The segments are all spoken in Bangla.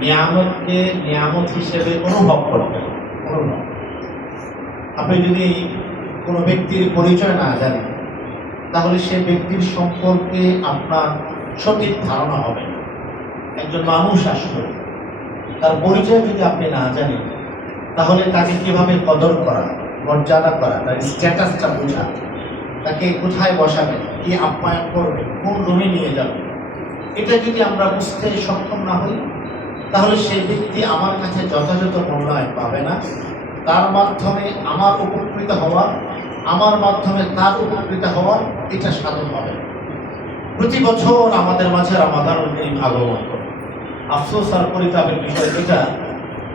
নিয়ামতকে নিয়ামত হিসেবে অনুভব করতে হবে। আপনি যদি কোনো ব্যক্তির পরিচয় না জানেন, তাহলে সে ব্যক্তির সম্পর্কে আপনার সঠিক ধারণা হবে না। একজন মানুষ আসলে তার পরিচয় যদি আপনি না জানেন, তাহলে তাকে কিভাবে কদর করা, মর্যাদা করা, তার স্ট্যাটাসটা বোঝা, তাকে কোথায় বসাবেন, কি আপ্যায়ন করবেন, কোন রুমে নিয়ে যাবেন, এটা যদি আমরা বুঝতে সক্ষম না হই, তাহলে সেই ব্যক্তি আমার কাছে যথাযথ মূল্যায়ন পাবে না। তার মাধ্যমে আমার উপকৃত হওয়া, আমার মাধ্যমে তার উপকৃত হওয়া, এটা সাধন হবে। প্রতি বছর আমাদের মাঝে রমাদানুল কারীম আগমন করে। আফসোস আর পরিতাপের বিষয় এটা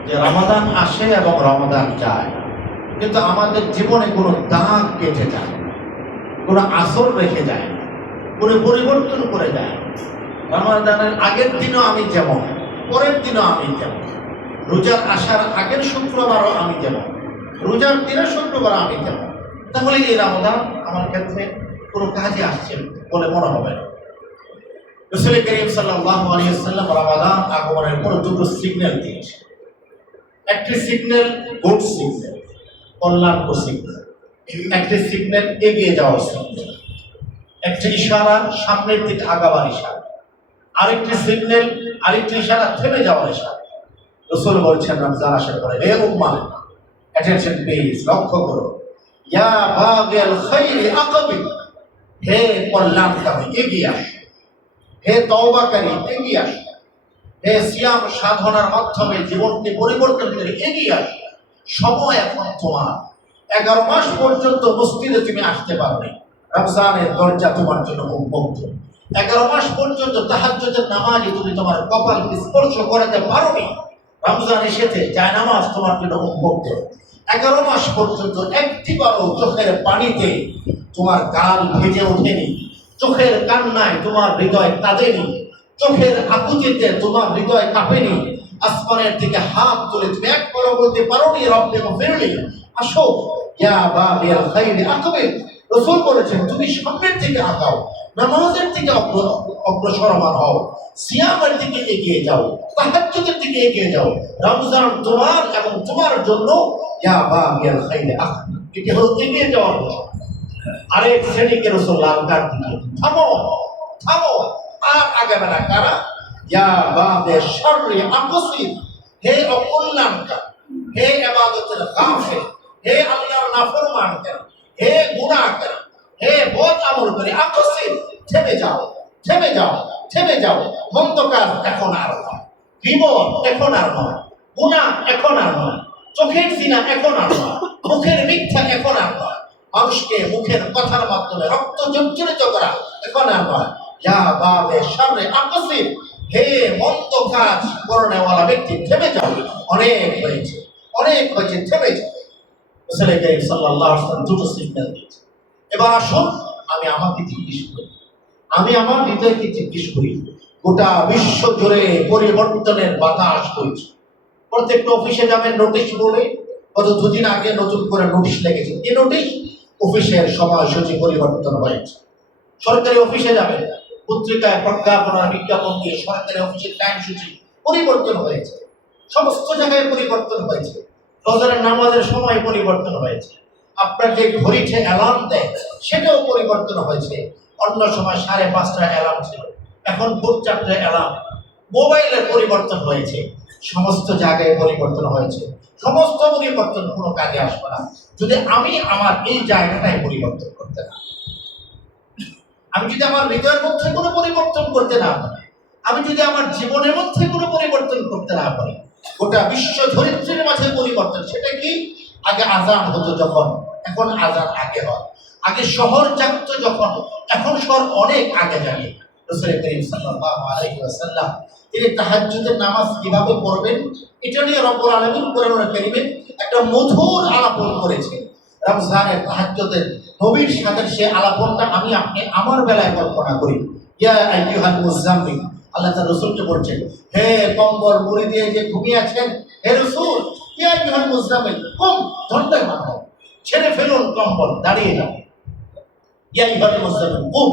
যে রমাদান আসে এবং রমাদান যায়, কিন্তু আমাদের জীবনে কোনো দাগ কেটে যায়, কোনো আসর রেখে যায়, কোনো পরিবর্তন করে যায়। রমাদানের আগের দিনও আমি যেমন, পরের দিনও আমি যেমন, রোজার আসার আগের শুক্রবারও আমি যেমন, রোজার দিনের শুক্রবার আমি যেমন, তাহলে এই রমাদান আমার ক্ষেত্রে কোনো কাজে আসছে বলে মনে হবে না। রাসূল করিম সাল্লাল্লাহু আলাইহি ওয়াসাল্লাম রমাদান আগমনের পর দুটো সিগন্যাল দিয়েছেন। একটি সিগন্যাল গুড সিগন্যাল, কল্যাণকর সিগন্যাল, একটি সিগন্যাল এগিয়ে যাওয়ার সিগন্যাল, একটি ইশারা সামনের দিকে আগাবার ইশারা, আরেকটি সিগন্যাল, আরেকটি ইশারা থেমে যাওয়ার ইশারা। রাসূল বলছেন রমজান আসার পরে, হে উম্মাহ, অ্যাটেনশন প্লিজ, লক্ষ্য করো, ইয়া বাগিল খাইরি আকাবিল, হে কল্যাণকামী এগিয়ে আসো, হে তওবাকারী এগিয়ে আসো, হে সিয়াম সাধনার মাধ্যমে জীবনকে পরিবর্তন করে এগিয়ে আসো। সময় এখন তোমার। 11 মাস পর্যন্ত মসজিদে তুমি আসতে পারবে, রমজানের দরজা তোমার জন্য উন্মুক্ত। 11 মাস পর্যন্ত তাহাজ্জুদের নামাজে তুমি তোমার কপাল স্পর্শ করাতে পারোনি, রমজান এসেছে, জায়নামাজ তোমার জন্য উন্মুক্ত। 11 মাস পর্যন্ত একটিবারও চোখের পানিতে তোমার গাল ভেজে ওঠেনি, চোখের কান্নায় তোমার হৃদয় কাঁদেনি, চোখের আকুতিতে তোমার হৃদয় কাঁপেনি। আসমানের দিকে হাত তুলে তুমি একবারও বলতে পারোনি, রব্বে গফিরলি, আসো ইয়া বাগিল খাইরি আকবিল। রাসূল বলেছেন, তুমি সামনের দিকে আগাও, নামাজের দিকে অগ্রসরমান হও, সিয়ামের দিকে এগিয়ে যাও, তাহাজ্জুদের দিকে এগিয়ে যাও। রমজান তোমার এবং তোমার জন্য, ইয়া বাগিল খাইরি আকবিল, এটি হলো এগিয়ে যাওয়ার কথা। আরেক শ্রেণীকে রাসূল লালকার দিকে, থামো থামো, আর আগাবে না। কারা? ইয়া বাগে শাররি আকসির, হে অকল্যাণকার, হে ইবাদতের গাফিল, হে আল্লাহর নাফরমানকার, হে গুনাহগার, হে বদ আমল করে আকসির, থেমে যাও, থেমে যাও, থেমে যাও। মন্দ কাজ এখন আর নয়, বিপদ এখন আর নয়, গুনাহ এখন আর নয়, চোখের জিনা এখন আর নয়, মুখের মিথ্যা এখন আর নয়, মানুষকে মুখের কথার মাধ্যমে রক্ত জর্জরিত করা এখন আর নয়। ইয়া বাগে শাররি আকসির, হে মন্দ কাজ করনেওয়ালা ব্যক্তি, থেমে যাও, অনেক হয়েছে, অনেক হয়েছে, থেমে যাও। রাসূল করিম সাল্লাল্লাহু আলাইহি ওয়াসাল্লাম দুটো সিগন্যাল দিয়েছেন। এবার আসুন আমি আমাকে জিজ্ঞেস করি, আমি আমার হৃদয়কে জিজ্ঞেস করি, গোটা বিশ্ব জুড়ে পরিবর্তনের বাতাস বইছে। প্রত্যেকটা অফিসে যাবেন নোটিশ বোর্ডে, গত দুদিন আগে নতুন করে নোটিশ লেগেছে। এই নোটিশ, অফিসের সময়সূচি পরিবর্তন হয়েছে। সরকারি অফিসে যাবেন, পত্রিকায় প্রজ্ঞাপনা বিজ্ঞাপন দিয়ে সরকারি অফিসের টাইমসূচি পরিবর্তন হয়েছে, সমস্ত জায়গায় পরিবর্তন হয়েছে। ফজরের নামাজের সময় পরিবর্তন হয়েছে, আপনার যে ঘড়িতে অ্যালার্ম দেয় সেটাও পরিবর্তন হয়েছে। অন্য সময় 5:30টায় অ্যালার্ম ছিল, এখন ভোর 4টায় অ্যালার্ম। মোবাইলের পরিবর্তন হয়েছে, সমস্ত জায়গায় পরিবর্তন হয়েছে। সমস্ত পরিবর্তন কোনো কাজে আসবে না যদি আমি আমার এই জায়গাটায় পরিবর্তন করতে না, আমি যদি আমার হৃদয়ের মধ্যে কোনো পরিবর্তন করতে না পারি, আমি যদি আমার জীবনের মধ্যে কোনো পরিবর্তন করতে না পারি, গোটা বিশ্ব ধরিত্রীর মাঝে পরিবর্তন। সেটা কি? আগে আজান হতো যখন, এখন আজান আগে হয়। আগে শহর জাগতো যখন, এখন শহর অনেক আগে জাগে। রাসূল করিম সাল্লাল্লাহু আলাইহি ওয়াসাল্লাম তিনি তাহাজ্জুদের নামাজ কিভাবে পড়বেন এটা নিয়ে রব্বুল আলামিন কোরআনুল কারীমে একটা মধুর আলাপন করেছেন। রমজানের তাহাজ্জুদের নবীর সাথে সে আলাপনটা আমি আপনি আমার বেলায় কল্পনা করি। ইয়া আইয়ুহাল মুযাম্মিল, আল্লাহ তাআলা রাসূলকে বলছেন, হে কম্বল মুড়ি দিয়ে যে ঘুমিয়ে আছেন, হে রাসূল, ইয়া আইয়ুহাল মুযাম্মিল, কুম, ধরতে মানো, ছেড়ে ফেলুন কম্বল, দাঁড়িয়ে যাও। ইয়া আইয়ুহাল মুযাম্মিল কুম,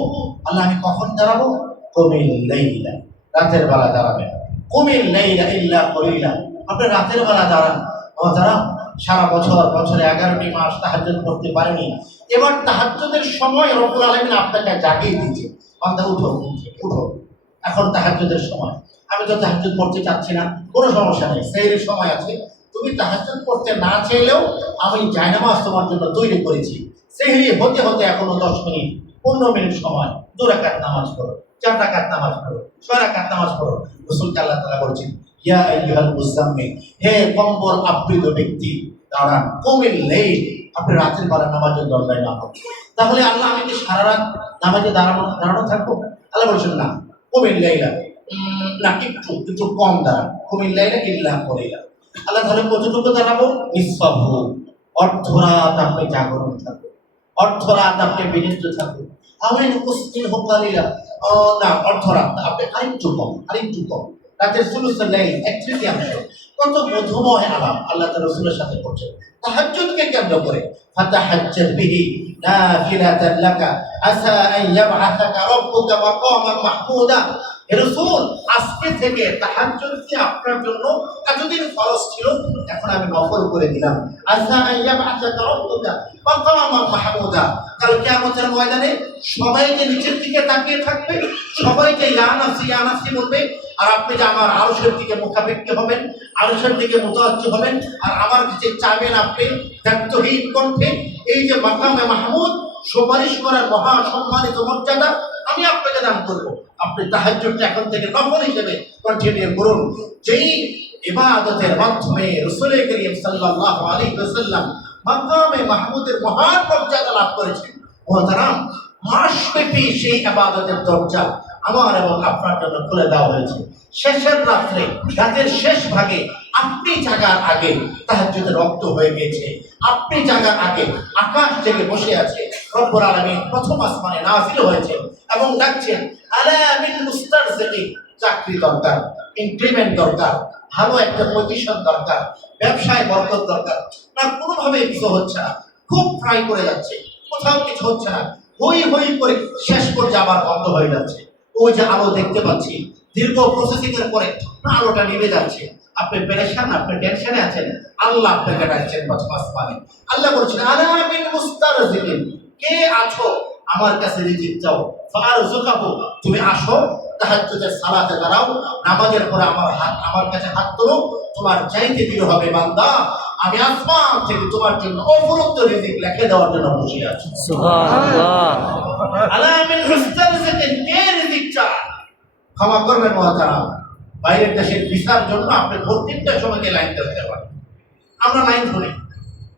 আল্লাহ আমি কখন দাঁড়াবো? কুমিল লাইলা, রাতের বেলা দাঁড়াবেন। কুমিল লাইলা ইল্লা কলিলা, আপনি রাতের বেলা দাঁড়ান। যারা সারা বছরে 11টি মাস তাহাজ্জুদ করতে পারেনি, এবার তাহাজ্জুদের সময় রব্বুল আলামিন আপনাকে জাগিয়ে দিয়েছে, বান্দা উঠো উঠো, এখন তাহাজ্জুদের সময়। আমি তো তাহাজ্জুদ করতে চাচ্ছি না, কোনো সমস্যা নেই, সেহরির সময় আছে। তুমি তাহাজ্জুদ করতে না চাইলেও আমি জায়নামাজ তোমার জন্য তৈরি করেছি। সেহরি হতে হতে এখনো 10 মিনিট 15 মিনিট সময়, 2 রাকাত নামাজ পড়ো, 4 রাকাত নামাজ পড়ো, 6 রাকাত নামাজ পড়ো। রাসূলকে আল্লাহ তাআলা বলছেন, ইয়া আইয়ুহাল মুযাম্মিল, হে কম্বল আবৃত ব্যক্তি দাঁড়ান, কুমিল লাইল, আপনি রাতের বেলা নামাজের দরকার না হোক। তাহলে আল্লাহ আমি কি সারা রাত নামাজে দাঁড়ানো থাকবো? আল্লাহ বলছেন না, কুমিল লাইলা, না একটু কম দাঁড়ান, কুমিল লাইলা ইল্লা কলিলা। আল্লাহ তাহলে কতটুকু দাঁড়াবো? নিসফাহু, অর্ধরাত আপনি জাগরণ থাকুন, অর্ধরাত আপনি বিনিদ্র থাকুন। আমিন কুসমিন হুকালিলা, না অর্ধরাত আপনি আরেকটু কম, রাতের সুলুসুল লাইল, 1/3 কত মধুময় আলাপ আল্লাহ তাআলা রাসূলের সাথে করছেন তাহাজ্জুদকে কেন্দ্র করে। ফাতাহাজ্জাদ বিহি নাফিলাতান লাকা আসা আন ইয়াবআসাকা রাব্বুকা মাকামান মাহমুদা। হে রাসূল, আজকে থেকে তাহাজ্জুদকে আপনার জন্য এতদিন ফরজ ছিল, এখন আমি নফল করে দিলাম। আসা আন ইয়াবআসাকা রাব্বুকা মাকামান মাহমুদা। কাল কিয়ামতের ময়দানে সবাই যে নিচের দিকে তাকিয়ে থাকবে, সবাই যে ইয়া নাফসি বলবে, আর আপনি যে আমার আরশের দিকে মুখাপেক্ষী হবেন, আরশের দিকে মুতাওয়াজ্জি হবেন, আর আমার কাছে চাবেন আপনি দায়িত্বহীন কণ্ঠে। এই যে মাকামে মাহমুদ, সুপারিশ করার মহা সম্মানিত মর্যাদা আমি আপনাকে দান করব। আপনি তাহাজ্জুদটা এখন থেকে নফল হিসেবে কন্টিনিউ করুন। যেই ইবাদতের মাধ্যমে রাসূল করিম সাল্লাল্লাহু আলাইহি ওয়াসাল্লাম মাকামে মাহমুদের মহান মর্যাদা লাভ করেছেন, মুহতারাম, মাসব্যাপী সেই ইবাদতের দরজা আমার এবং আপনার জন্য খুলে দেওয়া হয়েছে। শেষের রাতের শেষ ভাগে আপনি জাগার আগে তাহাজ্জুদের রক্ত হয়ে গেছে, আপনি জাগার আগে আকাশ জেগে বসে আছে, রব্বুল আলামিন প্রথম আসমানে নাযিল হয়েছে এবং ডাকছেন, আলা মিন মুস্তারজিকি, চাকরি দরকার, ইনক্রিমেন্ট দরকার, ভালো একটা পজিশন দরকার, ব্যবসায় বরকত দরকার। না, কোনোভাবে কিছু হচ্ছে না, খুব ট্রাই করে যাচ্ছে, কোথাও কিছু হচ্ছে না, হই করে শেষ পর্যায়ে আবার বন্ধ হয়ে যাচ্ছে। ওই যে আলো দেখতে পাচ্ছি, দীর্ঘ প্রসেসিং এর পরে আলোটা নিভে যাচ্ছে, আপনি পেরেশান, আপনি টেনশনে আছেন, আল্লাহ আপনাকে ডাকছেন প্রথম আসমানে। আল্লাহ বলছেন, আলা মিন মুস্তারজিকিন, কে আছো আমার কাছে রিজিক চাও, ফারজুকাহু, তুমি আসো তাহাজ্জুদের সালাতে দাঁড়াও, নামাজের পরে আমার কাছে হাত তোলো, তোমার চাইতে দিল হবে বান্দা, আমি আসমান থেকে তোমার জন্য অফুরন্ত রিজিক লিখে দেওয়ার জন্য বসে আছি। সুবহানাল্লাহ। আলা মিন মুস্তারজিকিন, কে রিজিক চায়? ক্ষমা করবেন মুহতারাম, বাইরের দেশের ভিসার জন্য আপনি ভোর 3টার সময় লাইন ধরতে পারেন, আমরা লাইন ধরি,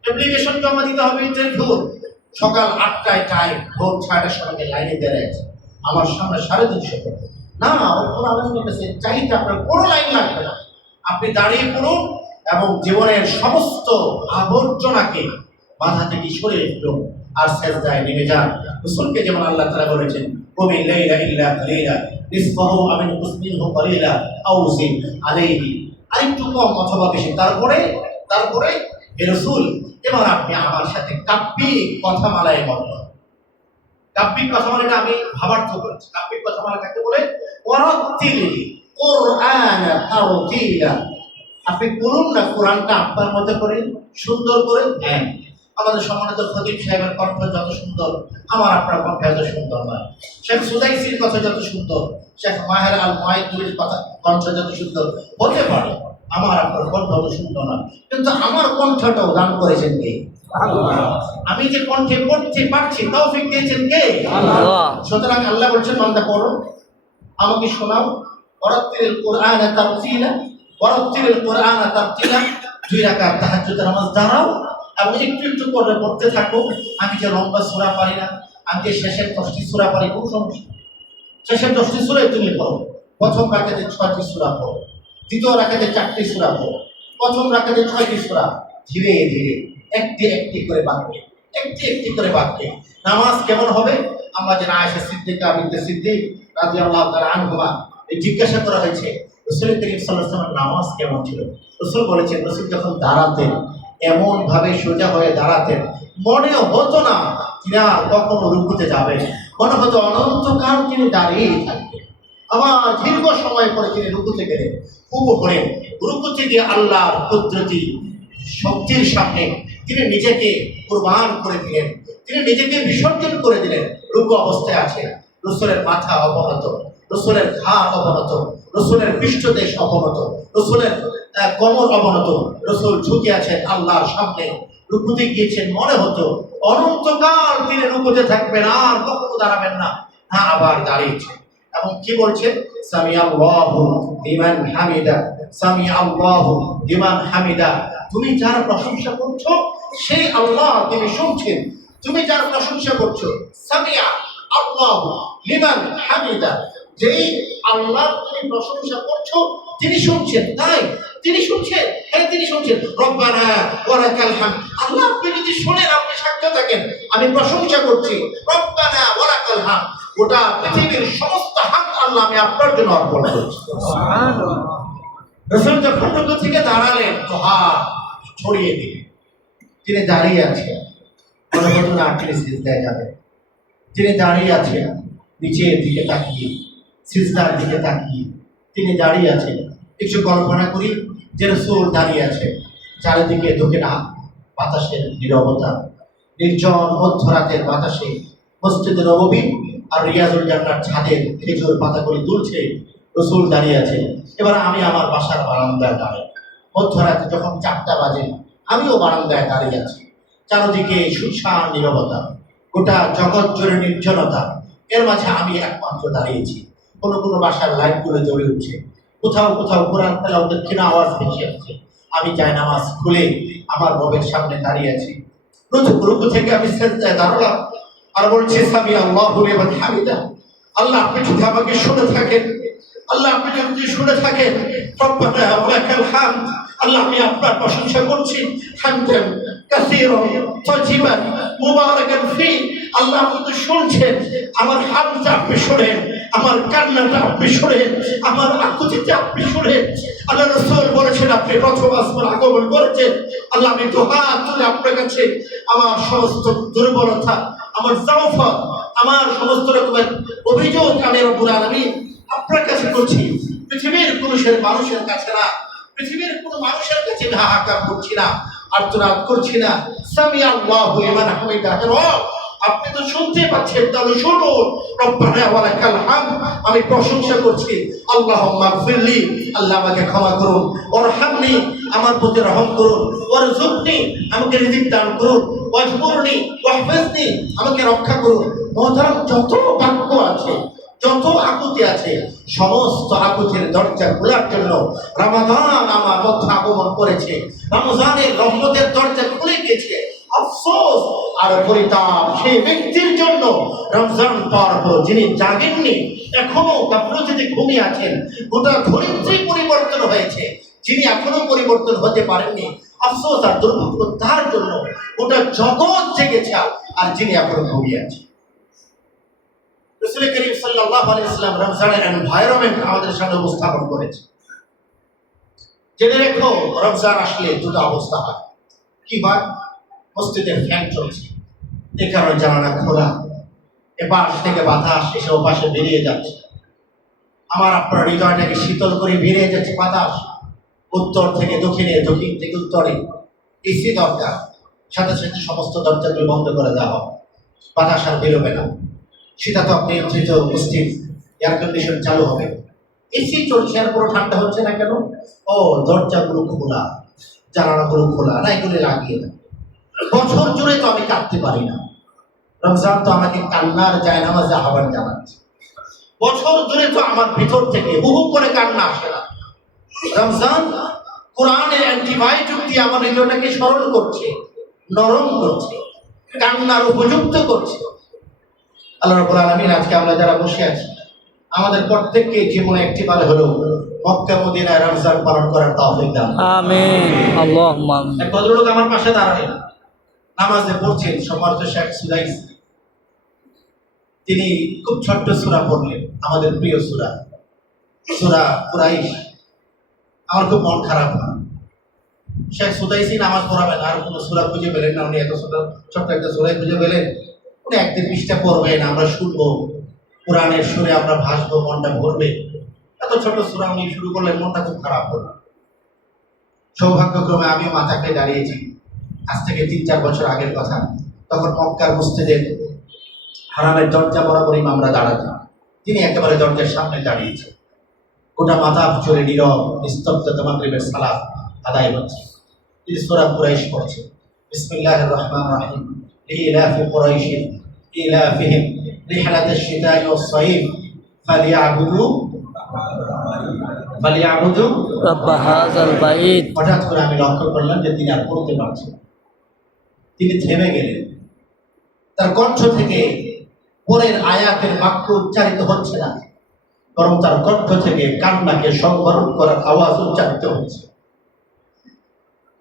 অ্যাপ্লিকেশন জমা দিতে হবে ইন্টারভিউ, সকাল 8টায় টাইম, ভোর 6টার সময় লাইনে দাঁড়িয়েছে, আমার সামনে 350 না, ওরা আলাদা কাছে চাইতে আপনার কোনো লাইন লাগবে না, আপনি দাঁড়িয়ে পড়ুন এবং জীবনের সমস্ত আবর্জনাকে মাথা থেকে সরিয়ে ফেলুন আর সেজদায় নেমে যান। রাসূলকে যেমন আল্লাহ তাআলা বলেছেন, কুমিল লাইলা ইল্লা কলিলা নিসফাহু আও ইনকুস মিনহু কলিলা আও জিদ আলাইহি, আরেকটু কম অথবা বেশি। তারপরে হে রাসূল, এবার আপনি আমার সাথে কাব্যিক কথামালায় বলুন। কাব্যিক কথামালাটা আমি ভাবার্থ করেছি। কাব্যিক কথামালা কাকে বলে? ওয়ারাত্তিল কুরআন তারতিলা, আপনি পড়ুন না কোরআনটা আপনার মতো করে, সুন্দর করে। হ্যাঁ, আমাদের সম্মানিত খতিব সাহেবের কণ্ঠ যত সুন্দর, আমার আপনার কণ্ঠ এত সুন্দর নয়। শেখ সুদাইসির কথা যত সুন্দর, শেখ মাহের আল মুআইদুরের কথা কণ্ঠ যত সুন্দর হতে পারে, আমার আপনার কণ্ঠ অত সুন্দর নয়, কিন্তু আমার কণ্ঠটাও দান করেছেন কে? আল্লাহ। আমি যে কণ্ঠে পড়তে পারছি তৌফিক দিয়েছেন কে? আল্লাহ। সুতরাং আল্লাহ বলছেন, বান্দা পড়ো, আমাকে শোনাও, ওয়ারাত্তিল কুরআন তারতিলা, ওয়ারাত্তিল কুরআন তারতিলা, 2 রাকাত তাহাজ্জুদের নামাজ দাঁড়াও এবং একটু করে পড়তে থাকো। আমি যে লম্বা সূরা পারি না, আমি যে শেষের 10টি সূরা পারি, কোনো সমস্যা, শেষের 10টি সূরাই তুমি পড়ো। প্রথম রাকাতে 6টি সূরা পড়ো, দ্বিতীয় রাকাতে 4টি সূরা পড়ো, প্রথম রাকাতে 6টি সূরা, ধীরে ধীরে একটি করে বাঁধবে, একটি করে বাঁধবে। নামাজ কেমন হবে? আমরা যেন আয়েশা সিদ্দিকা বিনত সিদ্দিক রাদিয়াল্লাহু তাআলা আনহুমা জিজ্ঞাসা করা হয়েছে, রাসূল করিম সাল্লাল্লাহু আলাইহি ওয়াসাল্লাম নামাজ কেমন ছিল? রাসূল বলেছেন, রাসূল যখন দাঁড়াতেন এমন ভাবে সোজা হয়ে দাঁড়াতেন, মনে হতো না তিনি আর কখনো রুকুতে যাবেন, মনে হতো অনন্তকাল তিনি দাঁড়িয়ে থাকবেন। আবার দীর্ঘ সময় পরে তিনি রুকুতে গেলেন, উবু করেন, রুকুতে গিয়ে আল্লাহর কুদরতি শক্তির সামনে তিনি নিজেকে কুরবান করে দিলেন, তিনি নিজেকে বিসর্জন করে দিলেন। রুকু অবস্থায় আছে, রসুলের মাথা অবনত, রসুলের ঘাড় অবনত, রসুলের পৃষ্ঠদেশ অবনত, রসুলের কোমর অবনত, রসুল ঝুঁকে আছেন আল্লাহর সামনে, রুকুতে গিয়েছেন। মনে হতো অনন্তকাল তিনি রুকুতে থাকবেন, আর কখনো দাঁড়াবেন না। হ্যাঁ, আবার দাঁড়িয়েছেন এবং কি বলছেন? সামি আল্লাহু লিমান হামিদা, সামি আল্লাহু লিমান হামিদা। তুমি যার প্রশংসা করছো সেই আল্লাহ তিনি শুনছেন। তুমি যার প্রশংসা করছো, সামিয়া আল্লাহু লিমান হামিদা, যেই আল্লাহ তুমি প্রশংসা করছো তিনি শুনছেন। তাই তিনি শুনছেন, হ্যাঁ তিনি শুনছেন। রব্বানা ওয়া লাকাল হামদ। আল্লাহ আপনি যদি শুনেন, আপনি সাক্ষ্য থাকেন, আমি প্রশংসা করছি। রব্বানা ওয়া লাকাল হামদ, গোটা পৃথিবীর সমস্ত হামদ আল্লাহ আমি আপনার জন্য অর্পণ করছি। সুবহানাল্লাহ। রাসূল যখন রুকু থেকে দাঁড়ালেন তো হাত ছড়িয়ে দিলেন। তিনি দাঁড়িয়ে আছেন, মনে হতো না তিনি সিজদায় যাবেন। তিনি দাঁড়িয়ে আছেন নিচের দিকে তাকিয়ে, সিজদার দিকে তাকিয়ে তিনি দাঁড়িয়ে আছেন। একটু কল্পনা করি যে রাসূল দাঁড়িয়ে আছেন, চারিদিকে ঢোকে না বাতাসের নীরবতা, নির্জন মধ্যরাতের বাতাসে মসজিদে নববী আর রিয়াজুল জান্নার ছাদের খেজুর পাতাগুলি দুলছে, রাসূল দাঁড়িয়ে আছেন। এবার আমি আমার বাসার বারান্দায় দাঁড়াই, মধ্যরাতে যখন 4টা বাজে, আমিও বারান্দায় দাঁড়িয়ে আছি। চারদিকে সুনসান নীরবতা, গোটা জগৎ জুড়ে নির্জনতা, এর মাঝে আমি একমাত্র দাঁড়িয়েছি। কোনো কোনো বাসার লাইটগুলো জ্বলে উঠছে, কোথাও কোথাও কোরআন তেলাওয়াতের ক্ষীণ আওয়াজ ভেসে আসছে। আমি জায়নামাজ খুলে আমার রবের সামনে দাঁড়িয়ে আছি। রুকু থেকে আমি সিজদায় দাঁড়ালাম আর বলছি সামি আল্লাহু লিমান হামিদা। আল্লাহ আপনি যদি আমাকে শুনে থাকেন, আল্লাহ আপনি যদি শুনে থাকেন, রব্বানা ওয়া লাকাল হামদ, আল্লাহ আমি আপনার প্রশংসা করছি। হামদান কাসীরান তাইয়িবান মুবারাকান ফি। আল্লাহ আপনি তো শুনছেন, আমার হামদটা আপনি শুনেন, আমার কান্নাটা আপনি শুনেন, আমার আকুতিটা আপনি শুনেন। আল্লাহ রাসূল বলেছেন আপনি প্রথম আসমান আগমন করেছেন। আল্লাহ আমি দুহাত তুলে আপনার কাছে আমার সমস্ত দুর্বলতা, আমার জাওফাত, আমার সমস্ত রকমের অভিযোগ আমি রব্বুল আলামিন আপনার কাছে করছি। পৃথিবীর মানুষের কাছে না, পৃথিবীর কোনো মানুষের কাছে আমি হাহাকার করছি না, আর্তনাদ করছি না। সামি আল্লাহু লিমান হামিদা। আপনি তো শুনতে পাচ্ছেন, তাহলে শুনুন। রব্বানা ওয়া লাকাল হামদ, আমি প্রশংসা করছি। আল্লাহুম্মা গফিরলি, আল্লাহ আমাকে ক্ষমা করুন। ওয়ারহামনি, আমার প্রতি রহম করুন। ওয়ারযুকনি, আমাকে রিজিক দান করুন। ওয়াজবুরনি ওয়াহফিজনি, আমাকে রক্ষা করুন। মহতারাম, যত বাক্য আছে, যত আকুতি আছে, সমস্ত আকুতির দরজা খোলার জন্য রমাদান আমার মধ্যে আগমন করেছে। রমজানের রহমতের দরজা খুলে গেছে। আফসোস আর পরিতাপ সেই ব্যক্তির জন্য, রমজান পাওয়ার পর যিনি জাগেননি, এখনো গাফলতিতে ঘুমিয়ে আছেন। গোটা ধরিত্রী পরিবর্তন হয়েছে, যিনি এখনো পরিবর্তন হতে পারেননি। আফসোস আর দুর্ভাগ্য তার জন্য, গোটা জগৎ জেগেছে আর যিনি এখনো ঘুমিয়ে আছেন। রাসূল করিম সাল্লাল্লাহু আলাইহি ওয়াসাল্লাম রমজানের এনভায়রনমেন্ট আমাদের সামনে উপস্থাপন করেছে। জেনে রেখো, রমজান আসলে দুটো অবস্থা হয়। কি হয়? মসজিদের ফ্যান চলছে, এ কারণে জানালা খোলা, এপাশ থেকে বাতাস এসে ওপাশে বেরিয়ে যাচ্ছে। আমার আপনার হৃদয়টাকে শীতল করে বেরিয়ে যাচ্ছে বাতাস, উত্তর থেকে দক্ষিণে, দক্ষিণ থেকে উত্তরে। এসি দরকার, সাথে সাথে সমস্ত দরজাগুলো বন্ধ করে দেওয়া হবে, বাতাস আর বেরোবে না। শীতাতপ নিয়ন্ত্রিত মুসলিম এয়ার কন্ডিশন চালু হবে। এসি চলছে আর পুরো ঠান্ডা হচ্ছে না কেন? ও, দরজাগুলো খোলা, জানালাগুলো খোলা, না এগুলো লাগিয়ে দেয়। বছর জুড়ে তো আমি কাঁদতে পারি না, রমজান তো আমাকে কান্নার জায়নামাজে আহ্বান জানাচ্ছে। বছর জুড়ে তো আমার ভিতর থেকে হুহু করে কান্না আসে না। রমজান কোরআনের অ্যান্টিবায়োটিক দিয়ে আমার হৃদয়টাকে সরল করছে, নরম করছে, কান্নার উপযুক্ত করছে। আল্লাহ রাব্বুল আলামিন আজকে আমরা যারা বসে আছি, আমাদের প্রত্যেককে জীবনে একটিবার হলেও মক্কা মদিনায় রমজান পালন করার তৌফিক দান। আমিন, আল্লাহুম্মা আমিন। এক ভদ্রলোক আমার পাশে দাঁড়ালেন, নামাজে পড়ছেন, সম্মানিত শেখ সুদাইস। তিনি খুব ছোট্ট সূরা পড়লেন, আমাদের প্রিয় সূরা, সূরা কুরাইশ। আমার খুব মন খারাপ না। শেখ সুদাইসই নামাজ পড়াবেন, আর কোনো সূরা খুঁজে পেলেন না, উনি এত ছোট্ট একটা সূরাই খুঁজে পেলেন। উনি একদিন পৃষ্ঠা পড়বেন, আমরা শুনবো, কোরআনের সুরে আমরা ভাসবো, মনটা ভরবে। এত ছোট সূরা উনি শুরু করলেন, মনটা খুব খারাপ হলো। সৌভাগ্যক্রমে আমিও মাথাকে দাঁড়িয়েছি, আজ থেকে 3-4 বছর আগের কথা। তখন মক্কার মসজিদের হারামের দরজা বরাবর ইমামরা দাঁড়াতেন, তিনি একেবারে দরজার সামনে দাঁড়িয়েছেন। গোটা মাথা চলে নীরব নিস্তব্ধতা, মাগরিবের সালাত আদায় হচ্ছে। তিনি সূরা কুরাইশ পড়ছেন, বিসমিল্লাহির রহমানির রহিম, ইলাফি কুরাইশ ইলাফিহিম রিহলাতাশ শিতাই ওয়াস সাইফ ফালিয়াবুদু রব্বা হাযাল বাইত। হঠাৎ করে আমি লক্ষ্য করলাম যে তিনি আর পড়তে পারছেন না। তিনি থেমে গেলেন, তার কণ্ঠ থেকে পরের আয়াতের বাক্য উচ্চারিত হচ্ছে না, বরং তার কণ্ঠ থেকে কান্নাকে সংবরণ করার আওয়াজ উচ্চারিত হচ্ছে।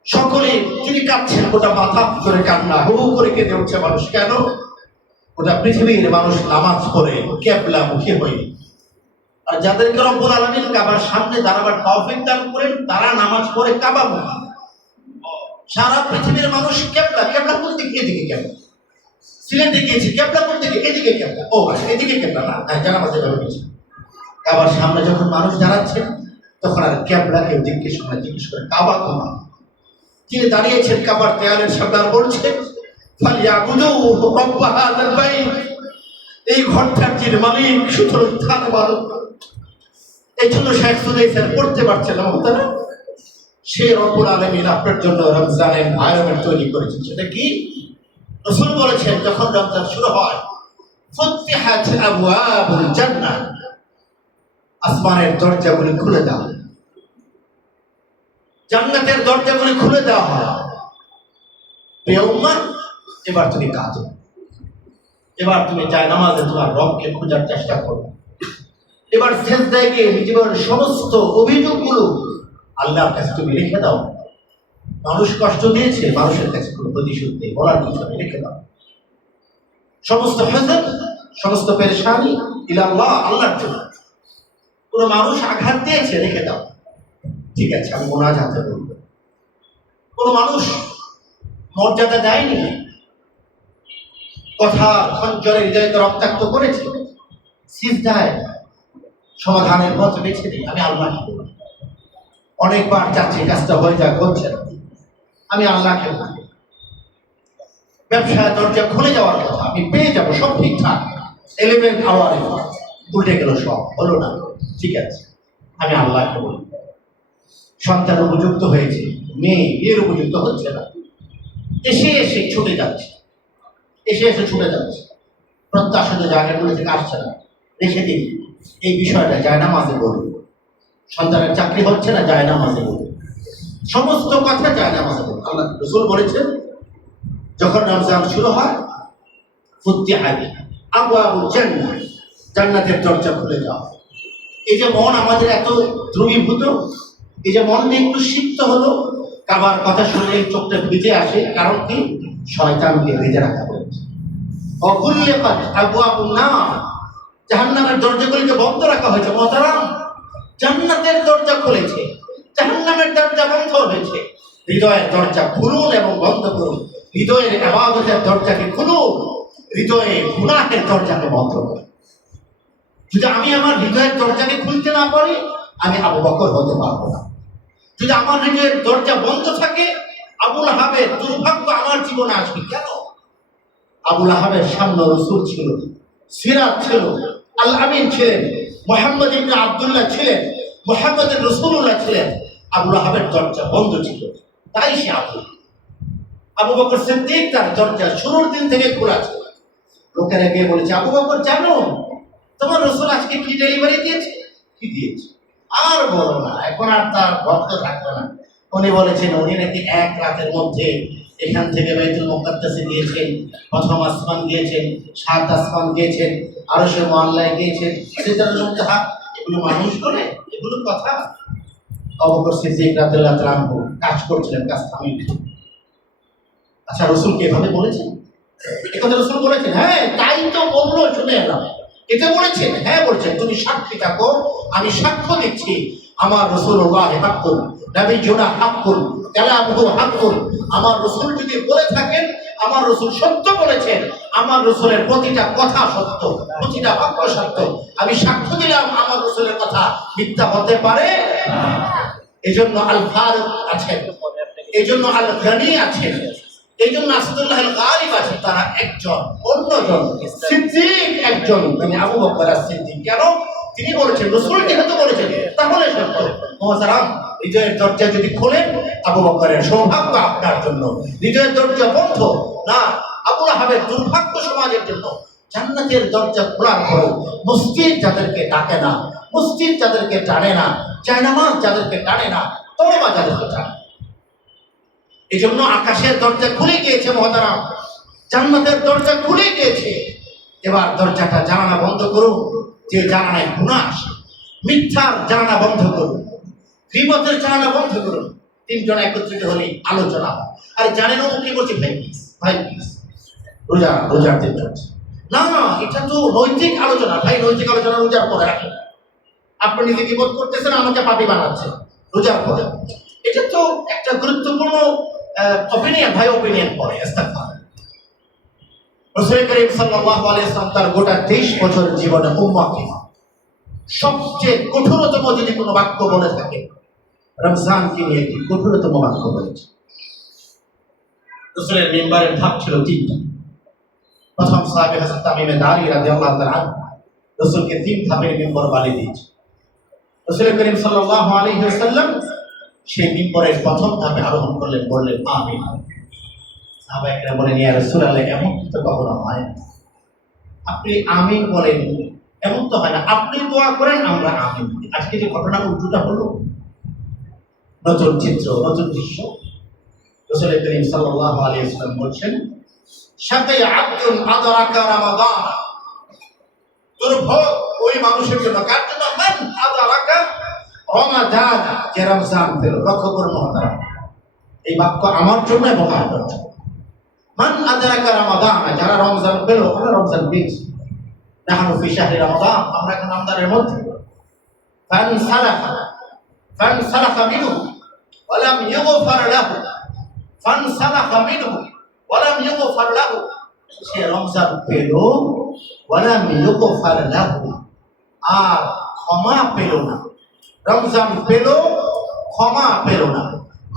সকলে তিনি কাঁদছেন, গোটা মাথা করে কান্না, হু হু করে কেঁদে উঠছে মানুষ। কেন? গোটা পৃথিবীর মানুষ নামাজ পড়ে কিবলা মুখী হয়ে, আর যাদেরকে রব্বুল আলামিন কাবার সামনে দাঁড়াবার তৌফিক দান করেন, তারা নামাজ পড়ে কাবা মুখী। সারা পৃথিবীর মানুষ কিবলা কোন দিকে? এদিকে কিবলা। সিলেটে গিয়েছি, কিবলা কোন দিকে? এদিকে কিবলা। ও আচ্ছা, এদিকে কিবলা না, জানামাজে যাবে কিছু। কাবার সামনে যখন মানুষ দাঁড়াচ্ছে, তখন আর কিবলা কেউ জিজ্ঞেস করে কাবা কোথায়। তিনি দাঁড়িয়েছেন কাবার দেয়ালের সামনে আর বলছেন, ফালিয়াবুদু রব্বা হাযাল বাইত, এই ঘরটার যিনি মালিক, সুতরাং তার মালিক। এই জন্য শেখ সুদাইসের পড়তে পারছেন না, তারা সে রব্বুল আলামিন আপনার জন্য রমজানের এনভায়রনমেন্ট তৈরি করেছেন। সেটা কি? রাসূল বলেছেন, যখন রমজান শুরু হয়, ফুতিহাত আবওয়াবুল জান্নাহ, আসমানের দরজাগুলি খুলে দেওয়া হয়, জান্নাতের দরজাগুলি খুলে দেওয়া হয়। প্রিয় উম্মাহ, এবার তুমি কাঁদো, এবার তুমি জায়নামাজে তোমার রবকে খোঁজার চেষ্টা করো, এবার সিজদায় গিয়ে নিজের সমস্ত অভিযোগগুলো আল্লাহর কাছে তুমি রেখে দাও। মানুষ কষ্ট দিয়েছে, মানুষের কাছে কোনো প্রতিশোধ নেই, বলার কিছু নেই, রেখে দাও। সমস্ত হাজার, সমস্ত পেরেশানি ইলাল্লাহ, আল্লাহর জন্য। কোনো মানুষ আঘাত দিয়েছে, রেখে দাও, ঠিক আছে, আমি মোনাজাতে বলবো। কোনো মানুষ মর্যাদা দেয়নি, কথা খঞ্জরে হৃদয়কে রক্তাক্ত করেছে, সিজদায় সমাধানের পথ বেছে নেই, আমি আল্লাহকে বলবো। অনেকবার চাচ্ছি কাজটা হয়ে যাক, হচ্ছে না, আমি আল্লাহকে বলবো। ব্যবসায় দরজা খুলে যাওয়ার কথা, আমি পেয়ে যাবো, সব ঠিকঠাক, 11 আওয়ারে উল্টে গেল, সব হলো না, ঠিক আছে, আমি আল্লাহকে বলবো। সন্তান উপযুক্ত হয়েছে, মেয়ে বিয়ের উপযুক্ত হচ্ছে না, এসে ছুটে যাচ্ছে, ছুটে যাচ্ছে, প্রত্যাশিত জায়গাগুলো থেকে আসছে না, রেখে দিন। এই বিষয়টা জায়নামাজে বলুন। সন্তানের চাকরি হচ্ছে না, জায়নামাজে বলুন। সমস্ত কথা জায়নামাজে বলুন। আল্লাহ রাসূল বলেছেন, যখন রমজান শুরু হয়, ফুতিহাত আবওয়াবুল জান্নাহ, জান্নাতের দরজা খুলে যাওয়া। এই যে মন আমাদের এত দ্রবীভূত, এই যে মনটা একটু সিক্ত হলো, কাবার কথা শুনলে চোখটা ভিজে আসে, কারণ কি? শয়তানকে বেঁধে রাখা হয়েছে। অকুল্লিকাত আবওয়াবুন নার, জাহান্নামের দরজাগুলিকে বন্ধ রাখা হয়েছে। মুহতারাম, জান্নাতের দরজা খুলেছে, জাহান্নামের দরজা বন্ধ হয়েছে। হৃদয়ের দরজা খুলুন এবং বন্ধ করুন। হৃদয়ের ইবাদতের দরজাকে খুলুন, হৃদয়ে গুনাহের দরজাকে বন্ধ করুন। যদি আমি আমার হৃদয়ের দরজাকে খুলতে না পারি, আমি আবু বকর হতে পারবো না। যদি আমার হৃদয়ের দরজা বন্ধ থাকে, আবুল আহাবের দুর্ভাগ্য আমার জীবনে আসবে। কেন? আবুল আহাবের সামনে রাসূল ছিল, সিরাত ছিল, আল আমিন ছিলেন, মুহাম্মদ ইবনে আব্দুল্লাহ ছিলেন, মুহাম্মদের রাসূলুল্লাহ ছিলেন। আবুল আহাবের দরজা বন্ধ ছিল, তাই সে আবু বকর সিদ্দিক তার দরজা শুরুর দিন থেকে খোলা ছিল। লোকেরা গিয়ে বলেছে, আবু বকর জানো তোমার রাসূল আজকে কি ডেলিভারি দিয়েছে? কি দিয়েছে? আর বলো না, এখন আর তার ভক্ত থাকবে না। উনি বলেছেন, উনি নাকি এক রাতের মধ্যে এখান থেকে বাইতুল মুকাদ্দাসে গিয়েছেন, প্রথম আসমান গিয়েছেন, 7 আসমান গিয়েছেন, আরশে মুআল্লায় গিয়েছেন, সিদরাতুল মুনতাহা। এগুলো মানুষ বলে? এগুলো কথা? আবু বকর সিদ্দিক রাদিয়াল্লাহু তাআলা আনহু কাজ করছিলেন, কাজ থামিয়ে দিলেন। আচ্ছা, রাসূল কি এভাবে বলেছেন? একথা রাসূল বলেছেন? হ্যাঁ, তাই তো বললো, শুনে এলাম। এটা বলেছেন? হ্যাঁ বলেছেন। তুমি সাক্ষী থাকো, আমি সাক্ষ্য দিচ্ছি, আমার রাসূলুল্লাহ হাক্কুন, নবিয়ুনা হাক্কুন, কালামুহু হাক্কুন। আমার রাসূল যদি বলে থাকেন, আমার রসুল সত্য বলেছেন, আমার রসুলের প্রতিটা কথা সত্য, প্রতিটা বাক্য সত্য। আমি সাক্ষ্য দিলাম আমার রসুলের কথা মিথ্যা হতে পারে। এই জন্য আল ফারুক আছেন, এই জন্য আল গানি আছেন, এই জন্য আসাদুল্লাহ আল গালিব আছেন। তারা একজন, অন্যজন সিদ্দিক একজন, তিনি আবু বকর সিদ্দিক। কেন? তিনি বলেছেন, রসুল যেহেতু বলেছেন তাহলে সত্য। মোহতারাম, হৃদয়ের দরজা যদি খোলেন, আবু বকরের সৌভাগ্য আপনার জন্য। হৃদয়ের দরজা বন্ধ না, আবু লাহাবের দুর্ভাগ্য সমাজের জন্য। জান্নাতের দরজা খোলার পরেও মসজিদ যাদেরকে ডাকে না, মসজিদ যাদেরকে টানে না, জায়নামাজ যাদেরকে টানে না, তওবা যাদেরকে টানে, এই জন্য আকাশের দরজা খুলে গিয়েছে মহতারাম, জান্নাতের দরজা খুলে গিয়েছে। এবার দরজাটা জানালা বন্ধ করুন, যে জানালায় গুনাহ আসে। মিথ্যার জানালা বন্ধ করুন, গীবতের জানালা বন্ধ করুন। তিনজন একত্রিত হলেই আলোচনা হয়। আর জানেন ও কি বলছে, ভাই প্লিজ, ভাই প্লিজ, রোজার দিন চলছে না, এটা তো নৈতিক আলোচনা। ভাই নৈতিক আলোচনা রোজার পরে রাখেন। আপনি নিজে গীবত করতেছেন, আমাকে পাপী বানাচ্ছেন রোজার পরে। এটা তো একটা গুরুত্বপূর্ণ অপিনিয়ন, ভাই অপিনিয়ন পরে। রাসূল করিম সাল্লাল্লাহু আলাইহি ওয়াসাল্লাম তার গোটা 23 বছর জীবনে উম্মতকে সবচেয়ে কঠোরতম যদি কোনো বাক্য বলে থাকে, রমজানকে নিয়ে একটি কঠোরতম বাক্য বলেছে। রাসূলের মিম্বারের ধাপ ছিল 3টা। প্রথম সাহাবী হযরত তামিম দারি রাদিয়াল্লাহু তাআলা রাসূলকে 3 ধাপের মিম্বর বানিয়ে দিয়েছে। রাসূল করিম সাল্লাল্লাহু আলাইহি ওয়াসাল্লাম সেই মিম্বরের প্রথম ধাপে আরোহণ করলেন, বললেন আমিন। সাহাবায়ে বলেন, ইয়া রাসূলুল্লাহ, এমন তো কখনো হয় না। আপনি আমিন বলেন, এমন তো হয় না। আপনি দোয়া করেন, আমরা আমিন বলি। আজকে যে ঘটনা উল্টোটা হলো, নতুন চিত্র, নতুন দৃশ্য। রাসূল করিম সাল্লাল্লাহু আলাইহি ওয়াসাল্লাম বলছেন, শাকাই আবদুন আদরাকা রমাদান, দুর্ভোগ ওই মানুষের জন্য, কার জন্য? মান আদরাকা রমাদান, যে রমজান পেল। লক্ষ্য করুন মহতারাম, এই বাক্য আমার জন্য এবং আপনার জন্য। মান আদরাকা রমাদান, যারা রমজান পেল, আমরা রমজান পেয়েছি। নাহনু ফি শাহরি রমাদান, আমরা এখন রমজানের মধ্যে। ফানসালাখা মিনহু ওয়া লাম ইউগফার লাহু, ফানসালাখা মিনহু ওয়া লাম ইউগফার লাহু, সে রমজান পেল, ওয়া লাম ইউগফার লাহু, আর ক্ষমা পেল না। রমজান পেল, ক্ষমা পেল না।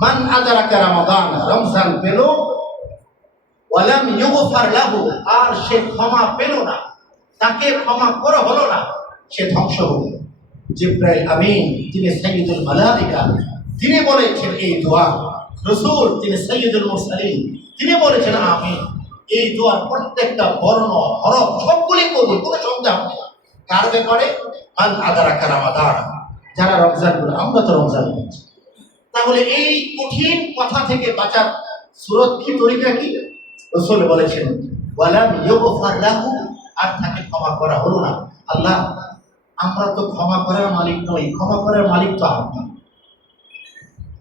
মান আদরাকা রমাদান, রমজান পেল, ওয়া লাম ইউগফার লাহু, আর সে ক্ষমা পেল না, তাকে ক্ষমা করা হলো না, সে ধ্বংস হলো। জিবরাইল আমিন, তিনি সাইয়্যিদুল মালায়েকা, তিনি বলেছেন এই দোয়া। রাসূল, তিনি সাইয়্যিদুল মুরসালিন, তিনি বলেছেন আমিন। এই দোয়ার প্রত্যেকটা বর্ণ, হরফ সবগুলি কবুল, কোনো সন্দেহ নেই। কার ব্যাপারে? মান আদরাকা রমাদান, যারা রমজান পেল। আমরা তো রমজান পেয়েছি। তাহলে এই কঠিন কথা থেকে বাঁচার সুরত কি, তরিকা কি? রাসূল বলেছেন ওয়া লাম ইউগফার লাহু, আর তাকে ক্ষমা করা হলো না। আল্লাহ, আমরা তো ক্ষমা করার মালিক নই, ক্ষমা করার মালিক তো আপনি।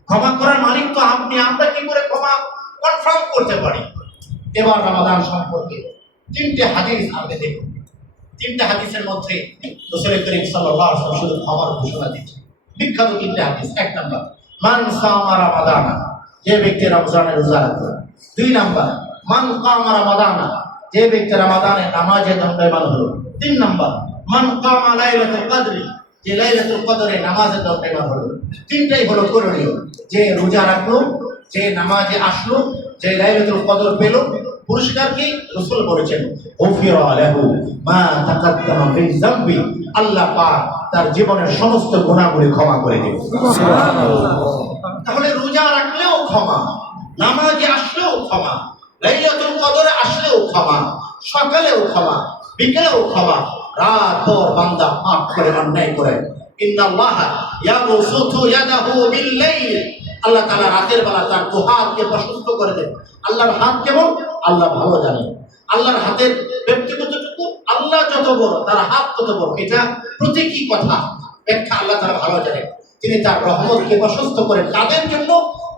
ক্ষমা করার মালিক তো আপনি, আমরা কি করে ক্ষমা কনফার্ম করতে পারি? এবার রমাদান সম্পর্কে 3টে হাদিস আপনি দেখুন। 3টে হাদিসের মধ্যে রাসূল করিম সাল্লাল্লাহু আলাইহি ওয়াসাল্লাম শুধু ক্ষমার ঘোষণা দিচ্ছেন। বিখ্যাত 3টে হাদিস। 1 নাম্বার, মান সামা রমাদানা, যে ব্যক্তি রমজানের রোজা রাখে। 2 নাম্বার, মান কামা রমাদানা, যে ব্যক্তি রমাদানে নামাজে দণ্ডায়মান হলো। 3 নাম্বার, মান কামা লাইলাতুল কদরি, যে লাইলাতুল কদরে নামাজে দণ্ডায়মান হলো। 3টাই হলো করণীয়। যে রোজা রাখলো, যে নামাজে আসলো, যে লাইলাতুল কদর পেল, পুরস্কার কি? রাসূল বলেছেন গফিরা লাহু মা তাকাদ্দামা মিন যামবি, আল্লাহ পাক তার জীবনের সমস্ত গুনাহগুলি ক্ষমা করে দেবে। সুবহানাল্লাহ। তাহলে রোজা রাখলেও ক্ষমা, নামাজে আসলেও ক্ষমা, লাইলাতুল কদরে আসলেও ক্ষমা, সকালেও ক্ষমা, বিকেলেও ক্ষমা। রাত ভর বান্দা পাপ করে, অন্যায় করে। ইন্নাল্লাহা ইয়াবসুতু ইয়াদাহু বিল-লাইল, আল্লাহ তাআলা রাতের বেলা তার দুহাতকে প্রশস্ত করে দেন। আল্লাহর হাত কেমন? আল্লাহ ভালো জানেন। আল্লাহর হাতের ব্যক্তিগতটুকু, আল্লাহ যত বড় তার হাত তত বড়। এটা প্রতীকী কথা, ব্যাখ্যা আল্লাহ তাআলা ভালো জানেন। তিনি তার রহমতকে প্রশস্ত করেন তাদের জন্য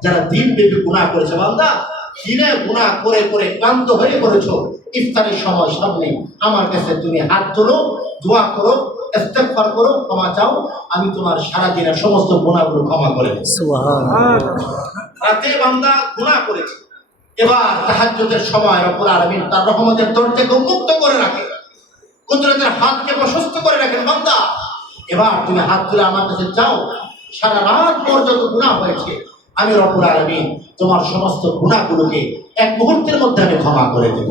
যারা দিনব্যাপী গুনাহ করেছে। বান্দা, দিনে গুনাহ করে করে ক্লান্ত হয়ে পড়েছো, ইফতারের সময় সামনে, আমার কাছে তুমি হাত তোলো, দোয়া করো, ইস্তেগফার করো, ক্ষমা চাও, আমি তোমার সারা দিনের সমস্ত গুনাহগুলো ক্ষমা করে দেব। সুবহানাল্লাহ। রাতে বান্দা গুনাহ করেছে, এবার তাহাজ্জুদের সময় রব্বুল আলামিন তার রহমতের দরজাকে উন্মুক্ত করে রাখে, কুদরতের হাতকে প্রশস্ত করে রাখেন। বান্দা, এবার তুমি হাত তুলে আমার কাছে যাও, সারা রাত পর্যন্ত গুনাহ হয়েছে, আমি রব্বুল আলামিন তোমার সমস্ত গুনাহগুলোকে এক মুহূর্তের মধ্যে আমি ক্ষমা করে দেব।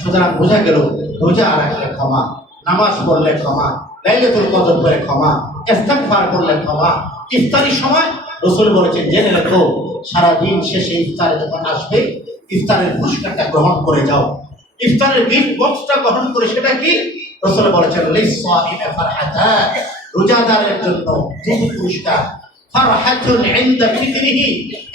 সুতরাং বোঝা গেল, রোজা রাখলে ক্ষমা, নামাজ পড়লে ক্ষমা, লাইলাতুল কদর করে ক্ষমা, ইস্তিগফার করলে ক্ষমা। ইফতারির সময় রাসূল বলেছেন, জেনে রেখো সারাদিন শেষে ইফতারে যখন আসবে, ইফতারের পুরস্কারটা গ্রহণ করে যাও। ইফতারের গিফট বক্সটা গ্রহণ করে, সেটা কি? রাসূল বলেছেন, লিস-সাইমি ফারহাতান, রোজাদারের জন্য দুটো পুরস্কার। ফারহাতুন ইনদা ফিতরিহি,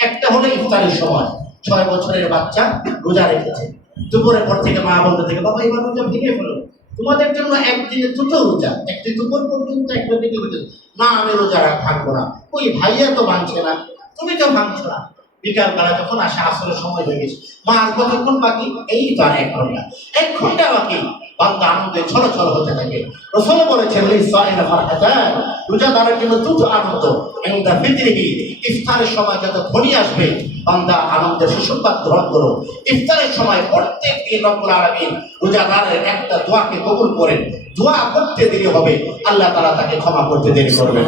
একটা হলো ইফতারের সময় 6 বছরের বাচ্চা রোজা রেখেছে, দুপুরের পর থেকে মা বলতে থেকে, বাবা এবার রোজা ভেঙে ফেলো, তোমাদের জন্য একদিনে দুটো রোজা, একটি দুপুর পর্যন্ত, একটা দিকে পর্যন্ত। না, আমি রোজা ভাঙবো না। ওই ভাইয়া তো ভাঙছে না, তুমি তো ভাঙছো না। বিকালবেলা যখন আসে, আসরের সময় হয়ে গেছে, মা আর কতক্ষণ বাকি? এই তো আর 1 ঘন্টা, 1 ঘন্টা বাকি। বান্দা আনন্দে ছলছল হতে থাকে। রাসূল বলেছেন, লিস-সাইমি ফারহাতান, রোজাদারের জন্য দুটো আনন্দ। ইনদা ফিতরিহি, ইফতারের সময় যত ধনী আসবে, বান্দা আনন্দের সুসংবাদ গ্রহণ করো। ইফতারের সময় প্রত্যেক দিন রব্বুল আলামিন রোজাদারের একটা দোয়াকে কবুল করেন। দোয়া করতে দেরি হবে, আল্লাহ তাআলা তাকে ক্ষমা করতে দেরি করবেন।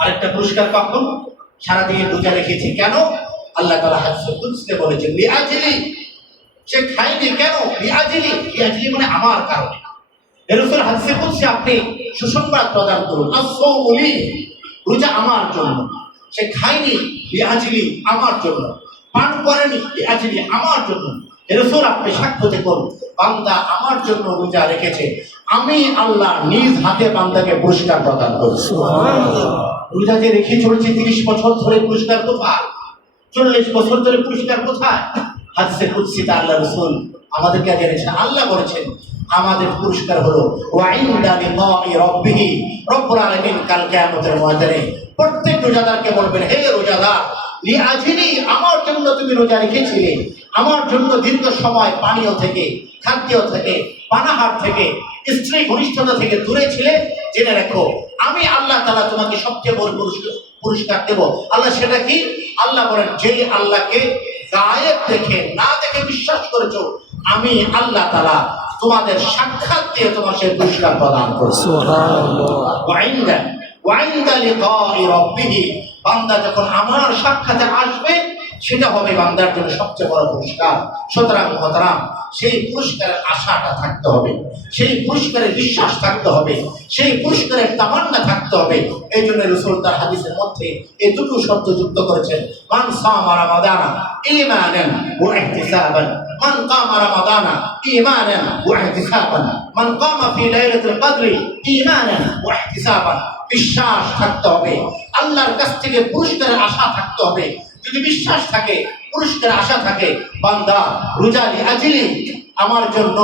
আরেকটা পুরস্কার কখন? সারাদিন রোজা রেখেছি কেন? আল্লাহ তাআলা হাদিসে কুদসিতে বলেছেন, লিআজলি, সে খায়নি কেন? লিআজলি, লিআজলি মানে আমার কারণে। রাসূল হাদিসে কুদসি আপনি সুসংবাদ প্রদান করুন, আস-সাওমু লি, রোজা আমার জন্য। সে খায়নি লিআজলি, আমার জন্য। পান করেনি লিআজলি, আমার জন্য। রাসূল আপনি সাক্ষ্য দেখুন, বান্দা আমার জন্য রোজা রেখেছে, আমি আল্লাহ নিজ হাতে বান্দাকে পুরস্কার প্রদান করব। সুবহানাল্লাহ। রোজা যে রেখে চলছে 30 বছর ধরে, পুরস্কার কোথায়? 40 বছর ধরে পুরস্কার কোথায়? হাদিসে কুদসিতে আল্লাহ রাসূল আমাদেরকে জানিয়েছেন, আল্লাহ বলেছেন আমাদের পুরস্কার হলো ওয়া ইনদা লিকাই রাব্বিহি, রব্বুল আলামিন কাল কিয়ামতের ময়দানে প্রত্যেক রোজাদারকে বলবেন, হে রোজাদার, লিআজলি, আমার জন্য তুমি রোজা রেখেছিলে, আমার জন্য দীর্ঘ সময় পানীয় থেকে, খাদ্য থেকে, পানাহার থেকে, স্ত্রী ঘনিষ্ঠতা থেকে দূরে ছিলে, জেনে রাখো আমি আল্লাহ তাআলা তোমাকে সবচেয়ে বড় পুরস্কার দেব। আল্লাহ সেটা কি? আল্লাহ বলেন, যে আল্লাহকে গায়েব দেখে, না দেখে বিশ্বাস করেছো, আমি আল্লাহ তাআলা তোমাদের সাক্ষাৎ দিয়ে তোমার সেই পুরস্কার প্রদান করব। সুবহানাল্লাহ। ওয়া ইনদা লিকাই রাব্বিহি, বান্দা যখন আমার সাক্ষাতে আসবে, সেটা হবে বান্দার জন্য সবচেয়ে বড় পুরস্কার। সুতরাং মুহতারাম, সেই পুরস্কারের আশাটা থাকতে হবে, সেই পুরস্কারের বিশ্বাস থাকতে হবে, সেই পুরস্কারের তামান্না থাকতে হবে। এই জন্য রাসূল তার হাদিসের মধ্যে এই দুটো শব্দ যুক্ত করেছেন, মান সামা রামাদানা ঈমানান ওয়া ইহতিসাবান, মান কামা রামাদানা ঈমানান ওয়া ইহতিসাবান, মান কামা ফি লাইলাতুল কদরি ঈমানান ওয়া ইহতিসাবান। বিশ্বাস থাকতে হবে, আল্লাহর কাছ থেকে পুরস্কারের আশা থাকতে হবে। যদি বিশ্বাস থাকে, পুরস্কারের আশা থাকে, বান্দা রোজা লিআজলি, আমার জন্য,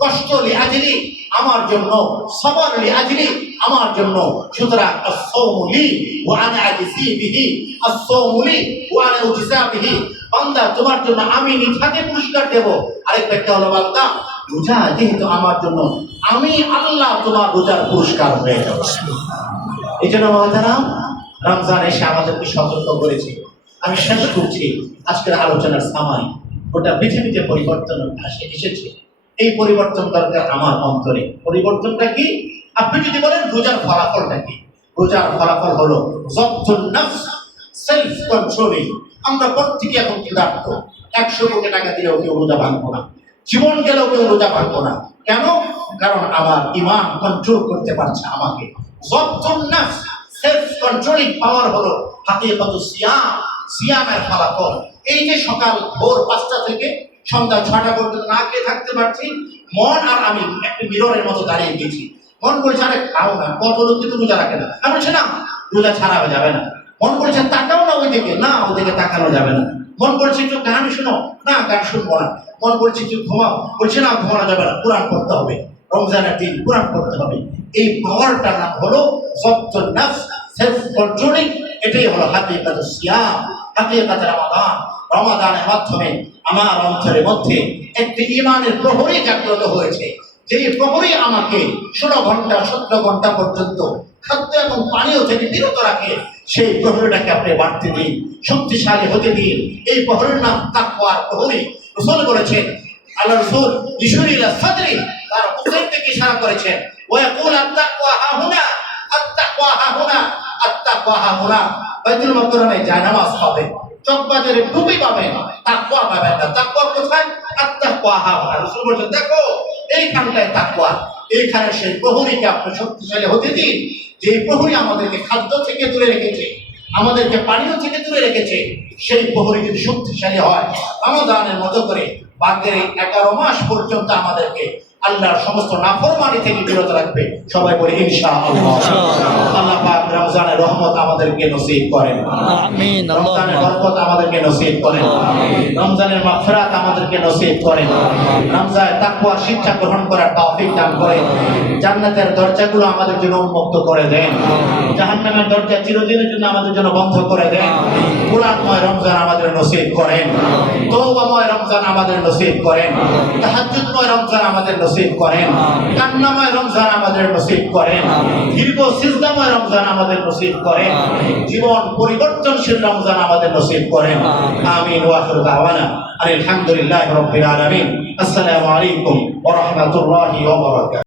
কষ্ট লিআজলি, আমার জন্য, সবর লিআজলি, আমার জন্য। সুতরাং আস-সাওমু লি ওয়া আনা আজজি বিহি, আস-সাওমু লি ওয়া আনা উজজা বিহি, বান্দা তোমার জন্য আমি নিজ হাতে পুরস্কার দেব। আরেকটা একটা হলো, বান্দা রোজা যেহেতু আমার জন্য, আমি আল্লাহ তোমার রোজার পুরস্কার হয়ে যাব। এই জন্য মহতারাম, রমজান এসে আমাদেরকে সতর্ক করেছে। আমি শেষ করছি আজকের আলোচনার সামাই। গোটা পৃথিবীতে পরিবর্তন এসেছে, এই পরিবর্তন দরকার আমার অন্তরে। পরিবর্তনটা কি? আপনি যদি বলেন রোজার ফলাফলটা কি? রোজার ফলাফল হলো যবতুন নফস, সেলফ কন্ট্রোলিং। আমরা প্রত্যেকে এখন ক্ষুধার্ত, 100 কোটি টাকা দিলেও কেউ রোজা ভাঙবো না, জীবন গেলেও কেউ রোজা ভাঙবো না। কেন? কারণ আমার ঈমান কন্ট্রোল করতে পারছে আমাকে। যবতুন নফস, সেলফ কন্ট্রোলিং পাওয়ার হলো হাকিকাতুস সিয়াম, সিয়ামের ফলাফল। এই যে সকাল ভোর 5টা থেকে সন্ধ্যা 6টা পর্যন্ত না খেয়ে থাকতে পারছি, মন আর আমি একটা মিররের মতো দাঁড়িয়ে গেছি। মন বলছে, আরে খাও না, কত লোক কিন্তু রোজা রাখে না। আমি বলছি না, রোজা ছাড়া যাবে না। মন বলছে তাকাও না ওইদিকে, না ওইদিকে তাকানো যাবে না। মন বলছে একটু গান শোনো, না গান শুনবো না। মন বলছে একটু ঘুমাও, বলছে না ঘুমানো যাবে না, কোরআন পড়তে হবে, রমজানের দিন কোরআন পড়তে হবে। এই পাওয়ারটার নাম হলো যবতুন নফস, সেলফ কন্ট্রোলিং। এটাই হলো হাকিকাতুস সিয়াম, হাকিকাত রমাদান। রমাদানের মাধ্যমে আমার অন্তরের মধ্যে একটি ঈমানের প্রহরী জাগ্রত হয়েছে, যে প্রহরী আমাকে 16 ঘন্টা 17 ঘন্টা পর্যন্ত খাদ্য এবং পানীয় থেকে বিরত রাখে, সেই প্রহরীটাকে আপনি বাড়তে দিন, শক্তিশালী হতে দিন। এই প্রহরীর নাম তাকওয়ার প্রহরী। রাসূল বলেছেন, আল্লাহ রাসূল ইশুরিলা সাদরি, তার বুকের দিকে ইশারা করেছেন, ওয়া ইয়াকুল আত-তাকওয়া হাহুনা, আত-তাকওয়া হাহুনা, আত-তাকওয়া হাহুনা। বাইতুল মুকাররমে জায়নামাজ পাবেন, চকবাজারে টুপি পাবেন, তাকওয়া পাবেন না। তাকওয়া কোথায়? আত-তাকওয়া হাহুনা। রাসূল বলেছেন, দেখো এইখানটায় তাকওয়া। এইখানে সেই প্রহরীকে আপনি শক্তিশালী হতে দিন, যে প্রহরী আমাদেরকে খাদ্য থেকে দূরে রেখেছে, আমাদেরকে পানীয় থেকে দূরে রেখেছে। সেই প্রহরী যদি শক্তিশালী হয়, রমজানের মতো করে বাকি 11 মাস পর্যন্ত আমাদেরকে আল্লাহর সমস্ত নাফরমানি থেকে বিরত রাখবে। সবাই বলি ইনশাআল্লাহ। আল্লাহ পাক রমজানের রহমত আমাদেরকে নসিব করেন, আমিন। রমজানের আল্লাহুম্মা বরকত আমাদেরকে নসিব করেন, রমজানের মাগফিরাত আমাদেরকে নসিব করেন, রমজানে তাকওয়ার শিক্ষা গ্রহণ করার তৌফিক দান করেন, জান্নাতের দরজাগুলো আমাদের জন্য উন্মুক্ত করে দেন, জাহান্নামের দরজা চিরদিনের জন্য আমাদের জন্য বন্ধ করে দেন। কুরআনময় রমজান আমাদের নসিব করেন, তওবাময় রমজান আমাদের নসিব করেন, তাহাজ্জুদময় রমজান আমাদের নসিব করেন, কান্নাময় রমজান আমাদের নসিব করেন, দীর্ঘ সিজদাময় রমজান আমাদের নসিব করেন, জীবন পরিবর্তনশীল রমজান আমাদের নসিব করেন। আমিন ওয়া আখিরু দাওয়ানা আলহামদুলিল্লাহি রাব্বিল আলামিন। আসসালামু আলাইকুম ওয়া রাহমাতুল্লাহি ওয়া বারাকাতুহু।